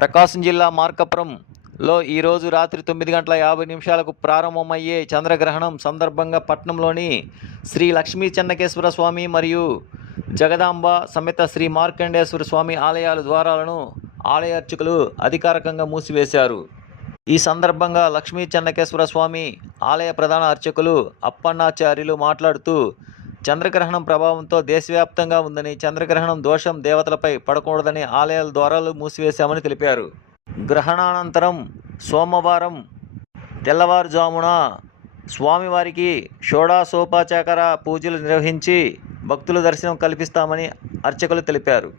ప్రకాశం జిల్లా మార్కపురంలో ఈరోజు రాత్రి తొమ్మిది గంటల యాభై నిమిషాలకు ప్రారంభమయ్యే చంద్రగ్రహణం సందర్భంగా పట్నంలోని శ్రీ లక్ష్మీ చెన్నకేశ్వర స్వామి మరియు జగదాంబ సమేత శ్రీ మార్కండేశ్వర స్వామి ఆలయాల ద్వారాలను ఆలయ అర్చకులు అధికారికంగా మూసివేశారు. ఈ సందర్భంగా లక్ష్మీ చెన్నకేశ్వర స్వామి ఆలయ ప్రధాన అర్చకులు అప్పన్నాచార్యులు మాట్లాడుతూ చంద్రగ్రహణం ప్రభావంతో దేశవ్యాప్తంగా ఉందని చంద్రగ్రహణం దోషం దేవతలపై పడకూడదని ఆలయాల ద్వారాలు మూసివేశామని తెలిపారు. గ్రహణానంతరం సోమవారం తెల్లవారుజామున స్వామివారికి షోడాసోపాచాకర పూజలు నిర్వహించి భక్తుల దర్శనం కల్పిస్తామని అర్చకులు తెలిపారు.